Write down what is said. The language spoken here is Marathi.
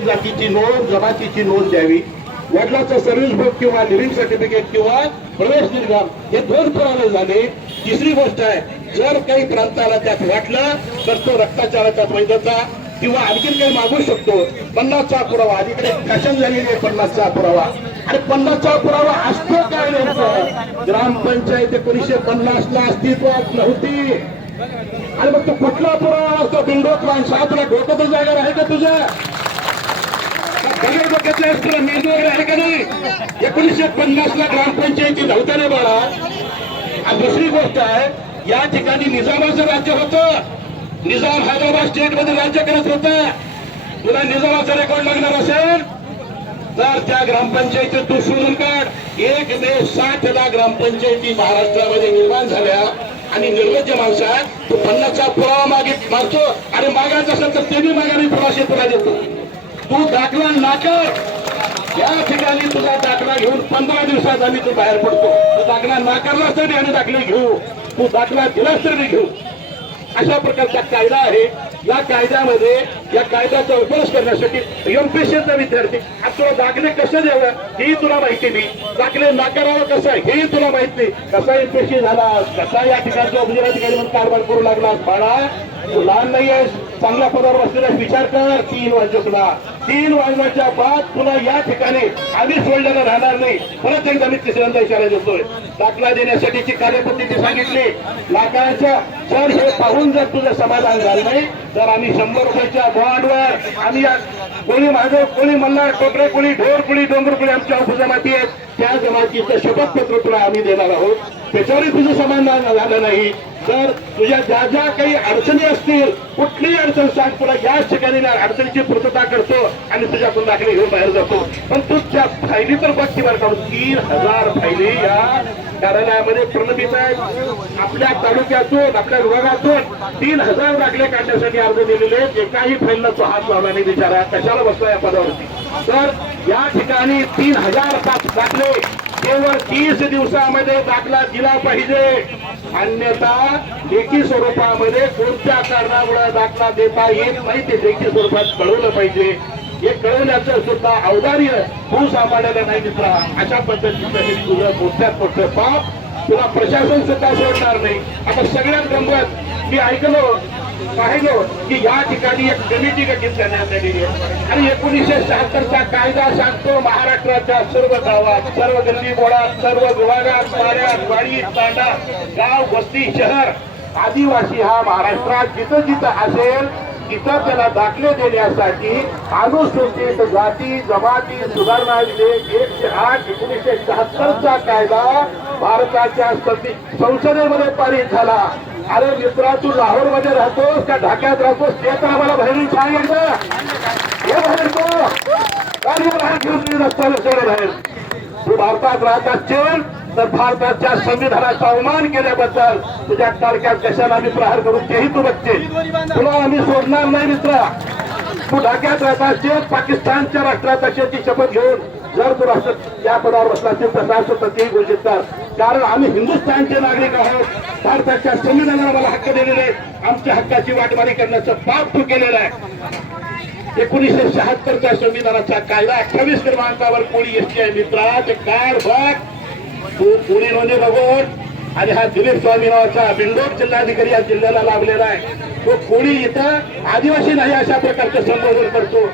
जातीची नोंद जमातीची नोंद द्यावी? वडिलाचं सर्व्हिस बुक किंवा लिव्हिंग सर्टिफिकेट किंवा प्रवेश निर्गम हे दोन पुरावे झाले. तिसरी गोष्ट आहे जर काही प्रांताला त्यात वाटलं तर तो रक्ताचाराच्या वैधता किंवा आणखीन काही मागू शकतो. पन्नासचा पुरावा अलीकडे फॅशन झालेली आहे पन्नासचा पुरावा. आणि पन्नासचा पुरावा असतो काय नेमकं? ग्रामपंचायत एकोणीशे पन्नास ला अस्तित्वात नव्हती. आणि मग तो कुठला पुरावा असतो? बिंडोक सातला तुला डोकं तर जागा आहे का तुझ्या? बघा तुला मेंदू वगैरे आहे का नाही? एकोणीसशे पन्नास ला ग्रामपंचायती नव्हत्या ना बाळा. आणि दुसरी गोष्ट आहे या ठिकाणी निजामाचं राज्य होतं. निजाम हैदराबाद स्टेटमध्ये राज्य करत होता. तुला निजामाचा रेकॉर्ड लागणार असेल? तर त्या ग्रामपंचायतीत तू शोधून काढ. एक मे साठ ला ग्रामपंचायती महाराष्ट्रामध्ये निर्माण झाल्या. आणि निर्लज्ज आहे तू पन्नासचा पुरावा मागे मारतो. आणि मागायचा असेल तर ते बी मागाने पुराशे तुला देतो. तू दाखला नाकार या ठिकाणी तुझा दाखला घेऊन पंधरा दिवसात आम्ही तू बाहेर पडतो. तू दाखला नाकारलास तरी आम्ही दाखले घेऊ. तू दाखला दिलास तरी घेऊ. अशा प्रकारचा कायदा आहे. या कायद्यामध्ये या कायद्याचा उपयोग करण्यासाठी एमपीसीचा विद्यार्थी आज तुला दाखले कसं द्यावं हेही तुला माहिती नाही. दाखले नाकारावं कसं आहे? हेही तुला माहीत नाही. कसा एमपीसी झाला? कसा या ठिकाणच्या अधिकारी म्हणून कारभार करू लागला? बाळा तू लहान नाही आहेस. चांगल्या पदावर बसलेला विचार कर. तीन वाजता तुला तीन वाजण्याच्या बाद तुला या ठिकाणी आम्ही सोडलेलं राहणार नाही. परत एकदा मी तिसऱ्यांदा इशारा देतोय दाखला देण्यासाठीची कार्यपद्धती सांगितली. लाकडाच्या जर हे पाहून जर तुझं समाधान झालं नाही तर आम्ही शंभर रुपयाच्या बॉन्डवर आम्ही या कोणी माझं कोणी मल्हार कोपरे कोणी ढोर कोणी डोंगर कोणी आमच्या उपजमाती आहेत. त्या जमातीचं शपथपत्र तुला आम्ही देणार आहोत. त्याच्यावरही तुझं समाधान झालं नाही. तर तुझ्या ज्या ज्या काही अडचणी असतील कुठलीही अडचण सांग तुला याच ठिकाणी अडचणीची पूर्तता करतो आणि तुझ्याकडून दाखले घेऊन बाहेर जातो. पण तू त्या फायली तर बघ बरं काढून तीन हजार फायली या कार्यालयामध्ये प्रलंबित आहेत. आपल्या तालुक्यातून आपल्या विभागातून तीन हजार दाखले काढण्यासाठी अर्ज दिलेले एकाही फाईलला तो हात लावला नाही बिचारा. कशाला बसला या पदावरती? तर या ठिकाणी तीन हजार पाच दाखले केवळ तीस दिवसामध्ये दाखला दिला पाहिजे. अन्यथा लेखी स्वरूपामध्ये कोणत्या कारणामुळे दाखला देता येत नाही ते लेखी स्वरूपात कळवलं पाहिजे. हे कळवण्याचं सुद्धा औदार्य तू सांभाळलेलं नाही मित्रा. अशा पद्धतीचं हे तुझं मोठ्यात मोठं पाप. तुला प्रशासन सुद्धा सोडणार नाही. आता सगळ्यात गंमत मी ऐकलो. पाहिलं की या ठिकाणी एक कमिटी गठीत करण्यात आलेली आहे. आणि एकोणीसशे शहात्तरचा कायदा सांगतो महाराष्ट्राच्या सर्व गावात सर्व गल्ली बोळात सर्व विभागात वाड्यात वाडी तांडा गाव वस्ती शहर आदिवासी हा महाराष्ट्रात जिथं जिथं असेल तिथं त्याला दाखले देण्यासाठी अनुसूचित जाती जमाती सुधारणा विधेयक एकशे आठ एकोणीसशे शहात्तरचा कायदा भारताच्या संसदेमध्ये पारित झाला. अरे मित्रा तू लाहोरमध्ये राहतोस का ढाक्यात राहतोस ते तर आम्हाला बहिणी छान एकदा हे बाहेर तो. बाहेर घेऊन तुम्ही रस्त्यावर सोडे बाहेर तू भारतात राहत असशील तर भारताच्या संविधानाचा अवमान केल्याबद्दल तुझ्या तारख्यात कशाला आम्ही प्रहार करू तेही तू बघते तुला आम्ही सोडणार नाही मित्रा. तू ढाक्यात राहत असशील पाकिस्तानच्या राष्ट्रात ती शपथ घेऊन जर तू राष्ट्र या पदावर बसला असेल तर असं तर तेही बोलू शकतात कारण आम्ही हिंदुस्थानचे नागरिक आहोत. भारताच्या संविधानाला मला हक्क दिलेले आमच्या हक्काची वाटमारी करण्याचं पाप तू केलेलं आहे. एकोणीसशे शहात्तरच्या संविधानाचा कायदा अठ्ठावीस क्रमांकावर कोणी एसटी आहे? मित्रा ते कार बघ. तू कोणी नोंदी बघून. आणि हा दिलीप स्वामी नावाचा बिंडोर जिल्हाधिकारी या जिल्ह्याला लाभलेला आहे. तो कोणी इथं आदिवासी नाही अशा प्रकारचं संबोधन करतो.